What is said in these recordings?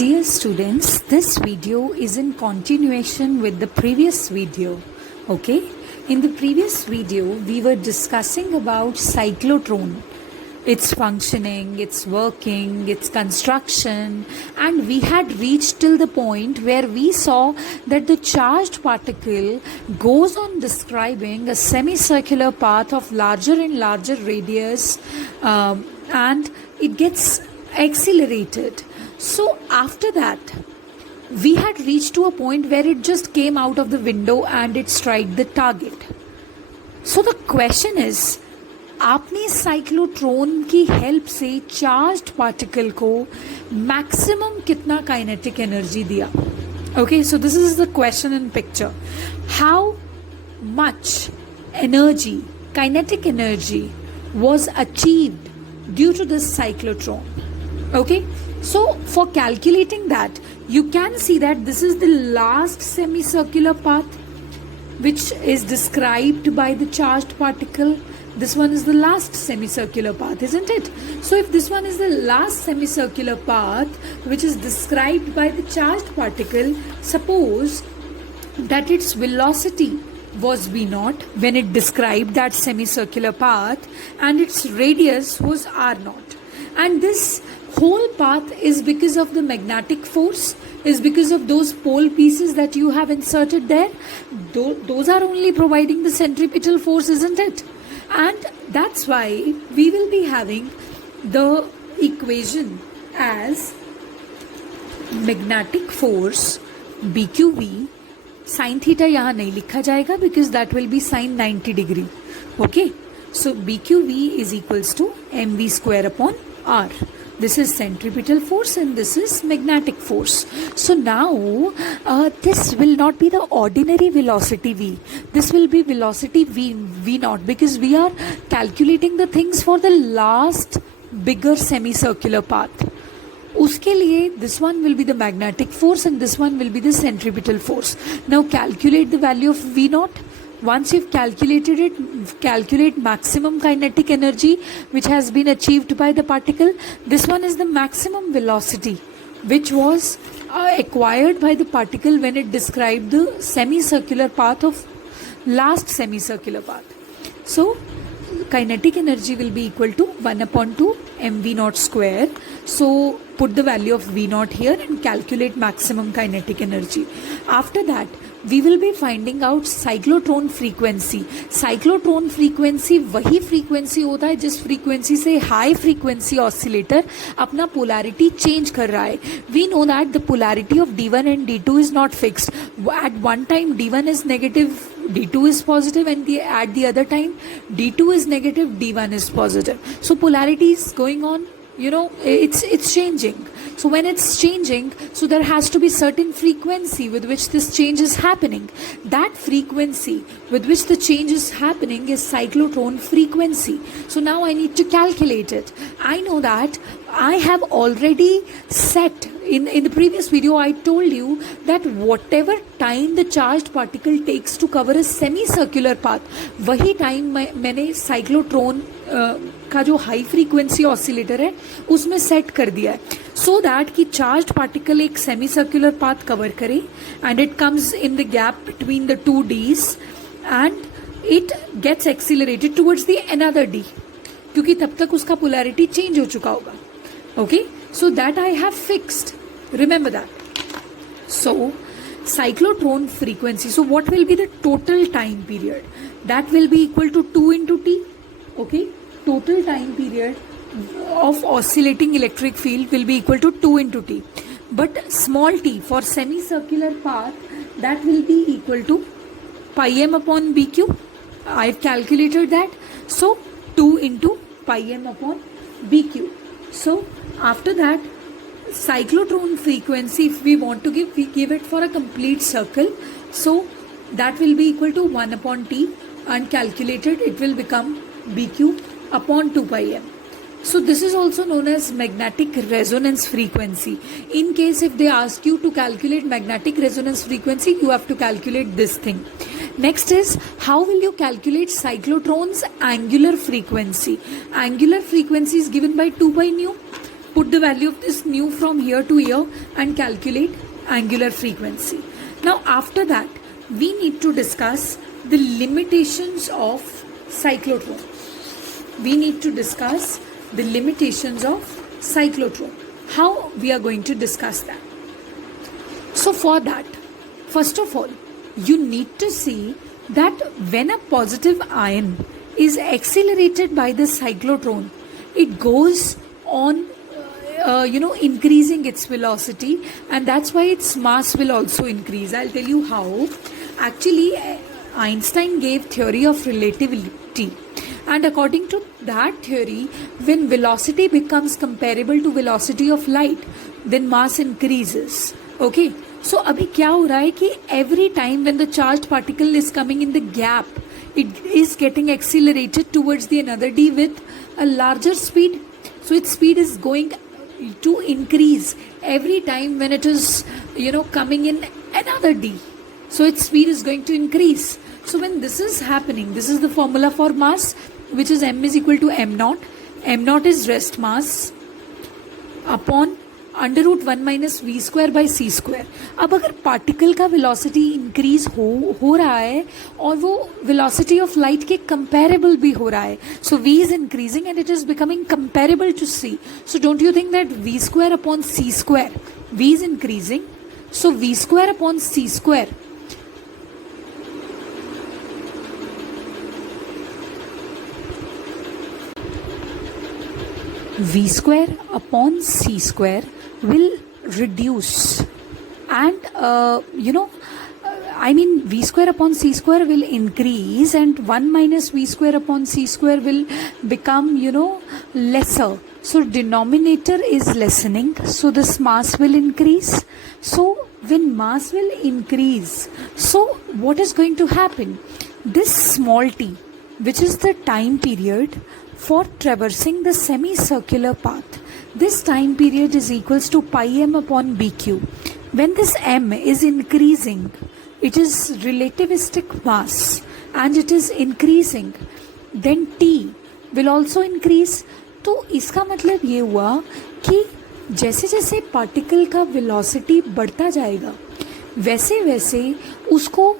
Dear students, this video is in continuation with the previous video. Okay, in the previous video we were discussing about cyclotron, its functioning, its working, its construction, and we had reached till the point where we saw that the charged particle goes on describing a semicircular path of larger and larger radius, and it gets accelerated. So after that, we had reached to a point where it just came out of the window and it struck the target. So the question is, आपने cyclotron की help से charged particle को maximum कितना kinetic energy दिया? Okay, so this is the question in picture. How much energy, kinetic energy, was achieved due to this cyclotron? Okay, so for calculating that, you can see that this is the last semicircular path which is described by the charged particle. This one is the last semicircular path, isn't it? So if this one is the last semicircular path which is described by the charged particle, suppose that its velocity was v0 when it described that semicircular path and its radius was r0. And this whole path is because of the magnetic force, is because of those pole pieces that you have inserted there. Those are only providing the centripetal force, isn't it? And that's why we will be having the equation as magnetic force BQV. Sin theta यहाँ नहीं लिखा जाएगा because that will be sin 90 degree. Okay, so BQV is equals to mv square upon r. This is centripetal force and this is magnetic force. So now this will not be the ordinary velocity v. This will be velocity v naught, because we are calculating the things for the last bigger semicircular path. उसके लिए this one will be the magnetic force and this one will be the centripetal force. Now calculate the value of v naught. Once you've calculated it, calculate maximum kinetic energy which has been achieved by the particle. This one is the maximum velocity which was acquired by the particle when it described the semicircular path of last semicircular path. So kinetic energy will be equal to 1 upon 2 mv naught square. So put the value of v naught here and calculate maximum kinetic energy. After that, we will be finding out cyclotron frequency. Cyclotron frequency वही frequency होता है जिस frequency से high frequency oscillator अपना polarity change कर रहा है. We know that the polarity of D1 and D2 is not fixed. At one time D1 is negative, D2 is positive, and at the other time D2 is negative, D1 is positive. So polarity is going on, it's changing. So when it's changing, so there has to be certain frequency with which this change is happening. That frequency with which the change is happening is cyclotron frequency. So now I need to calculate it. I know that I have already set in the previous video. I told you that whatever time the charged particle takes to cover a semicircular path, वही time मैंने cyclotron का जो high frequency oscillator है उसमें set कर दिया है, so that कि चार्ज्ड पार्टिकल एक सेमी सर्कुलर पाथ कवर करे and it comes in the gap between the two Ds and it gets accelerated towards the another D, क्योंकि तब तक उसका पोलैरिटी चेंज हो चुका होगा. Okay, so that I have fixed, remember that. So cyclotron frequency, so what will be the total time period? That will be equal to 2 into t. Okay, total time period of oscillating electric field will be equal to 2 into t. But small t for semicircular path, that will be equal to pi m upon bq. I've calculated that. So 2 into pi m upon bq. So after that, cyclotron frequency, if we want to give, we give it for a complete circle. So that will be equal to 1 upon t, and calculated it will become bq upon 2 pi m. So this is also known as magnetic resonance frequency. In case if they ask you to calculate magnetic resonance frequency, you have to calculate this thing. Next is, how will you calculate cyclotron's angular frequency? Angular frequency is given by 2 pi nu. put the value of this nu from here to here and calculate angular frequency. Now after that, we need to discuss the limitations of cyclotron. We need to discuss the limitations of cyclotron. How we are going to discuss that? So for that, first of all, you need to see that when a positive ion is accelerated by the cyclotron, it goes on increasing its velocity, and that's why its mass will also increase. I'll tell you how. Actually, Einstein gave theory of relativity, and according to that theory, when velocity becomes comparable to velocity of light, then mass increases. Okay, so अभी क्या हो रहा है कि every time when the charged particle is coming in the gap, it is getting accelerated towards the another d with a larger speed. So its speed is going to increase every time when it is coming in another d. So its speed is going to increase. So when this is happening, this is the formula for mass, which is m is equal to m naught. M naught is rest mass upon under root 1 minus v square by c square. अब अगर particle का velocity increase हो रहा है और वो velocity of light के comparable भी हो रहा है, so v is increasing and it is becoming comparable to c. So don't you think that v square upon c square, v is increasing, so v square upon c square v square upon c square will reduce, and v square upon c square will increase, and 1 minus v square upon c square will become lesser. So denominator is lessening, so this mass will increase. So when mass will increase, so what is going to happen? This small t, which is the time period for traversing the semicircular path, this time period is equals to pi m upon bq. When this m is increasing, it is relativistic mass and it is increasing, then t will also increase. तो इसका मतलब ये हुआ कि जैसे जैसे particle का velocity बढ़ता जाएगा, वैसे वैसे उसको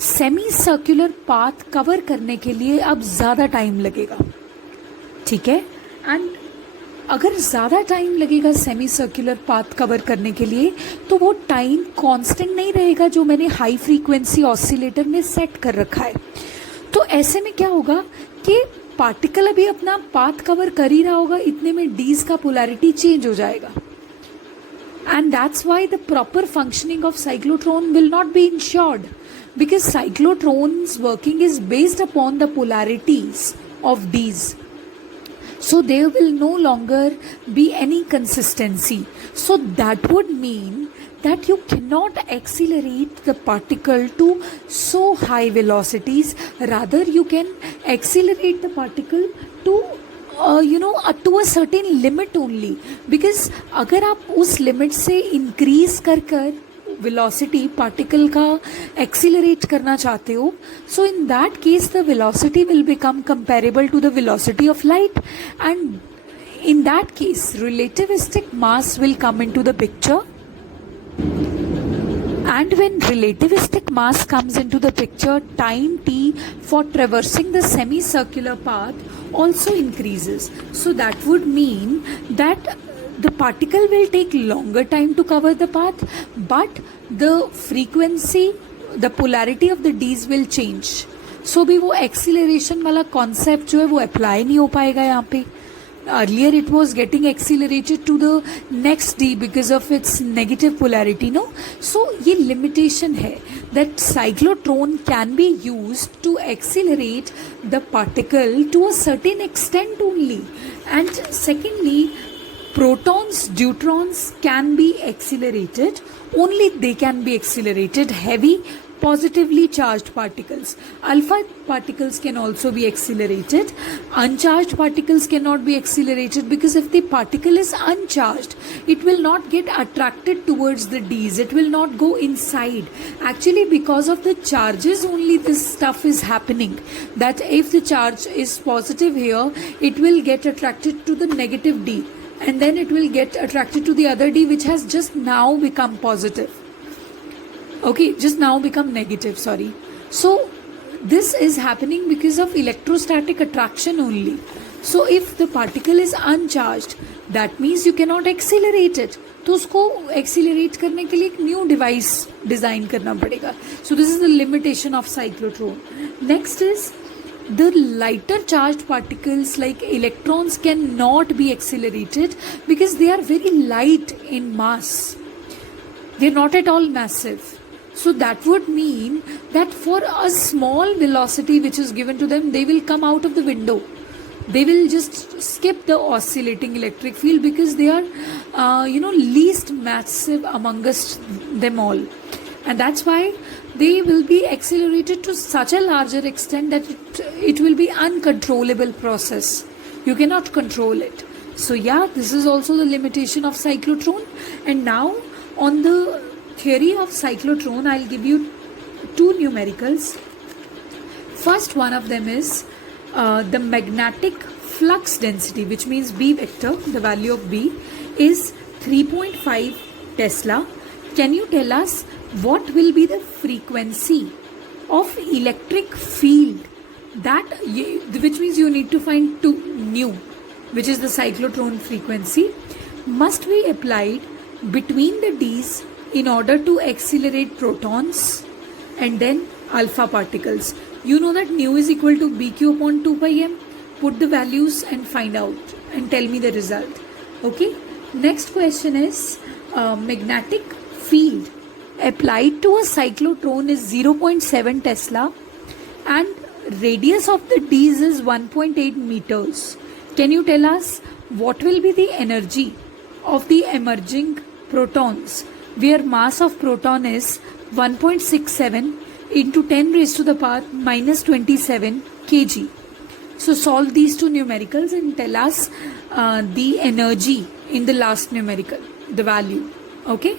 सेमी सर्कुलर पाथ कवर करने के लिए अब ज़्यादा टाइम लगेगा. ठीक है, एंड अगर ज़्यादा टाइम लगेगा सेमी सर्कुलर पाथ कवर करने के लिए, तो वो टाइम कांस्टेंट नहीं रहेगा जो मैंने हाई फ्रीक्वेंसी ऑसिलेटर में सेट कर रखा है. तो ऐसे में क्या होगा कि पार्टिकल अभी अपना पाथ कवर कर ही रहा होगा, इतने में डीज का पोलैरिटी चेंज हो जाएगा, and that's why the proper functioning of cyclotron will not be ensured, because cyclotrons working is based upon the polarities of dees. So there will no longer be any consistency. So that would mean that you cannot accelerate the particle to so high velocities. Rather, you can accelerate the particle to to a certain limit only. Because अगर आप उस limit से increase कर velocity particle का accelerate करना चाहते हो, so in that case the velocity will become comparable to the velocity of light, and in that case relativistic mass will come into the picture. And when relativistic mass comes into the picture, time t for traversing the semicircular path also increases. So that would mean that the particle will take longer time to cover the path, but the frequency, the polarity of the D's will change. So भी वो acceleration वाला concept जो है वो apply नहीं हो पाएगा यहाँ पे. Earlier it was getting accelerated to the next D because of its negative polarity, no? So ये limitation है that cyclotron can be used to accelerate the particle to a certain extent only. And secondly, protons, deuterons can be accelerated, only they can be accelerated. Heavy positively charged particles, alpha particles can also be accelerated. Uncharged particles cannot be accelerated because if the particle is uncharged, it will not get attracted towards the D's, it will not go inside. Actually, because of the charges only this stuff is happening, that if the charge is positive here, it will get attracted to the negative D, and then it will get attracted to the other D which has just now become positive. Okay, just now become negative, sorry. So this is happening because of electrostatic attraction only. So if the particle is uncharged, that means you cannot accelerate it. तो उसको accelerate करने के लिए एक new device design करना पड़ेगा. So this is the limitation of cyclotron. Next is the lighter charged particles like electrons cannot be accelerated because they are very light in mass. They are not at all massive. So that would mean that for a small velocity which is given to them, they will come out of the window. They will just skip the oscillating electric field because they are least massive amongst them all. And that's why they will be accelerated to such a larger extent that it will be uncontrollable process. You cannot control it. So yeah, this is also the limitation of cyclotron. And now on the theory of cyclotron, I'll give you two numericals. First one of them is the magnetic flux density, which means B vector, the value of B is 3.5 Tesla. Can you tell us what will be the frequency of electric field that, which means you need to find 2 nu, which is the cyclotron frequency, must be applied between the D's in order to accelerate protons and then alpha particles. You know that nu is equal to bq upon 2 pi m. Put the values and find out and tell me the result. Okay. Next question is magnetic field applied to a cyclotron is 0.7 Tesla and radius of the D's is 1.8 meters. Can you tell us what will be the energy of the emerging protons, where mass of proton is 1.67 into 10 raised to the power minus 27 kg. So solve these two numericals and tell us the energy in the last numerical, the value. Okay.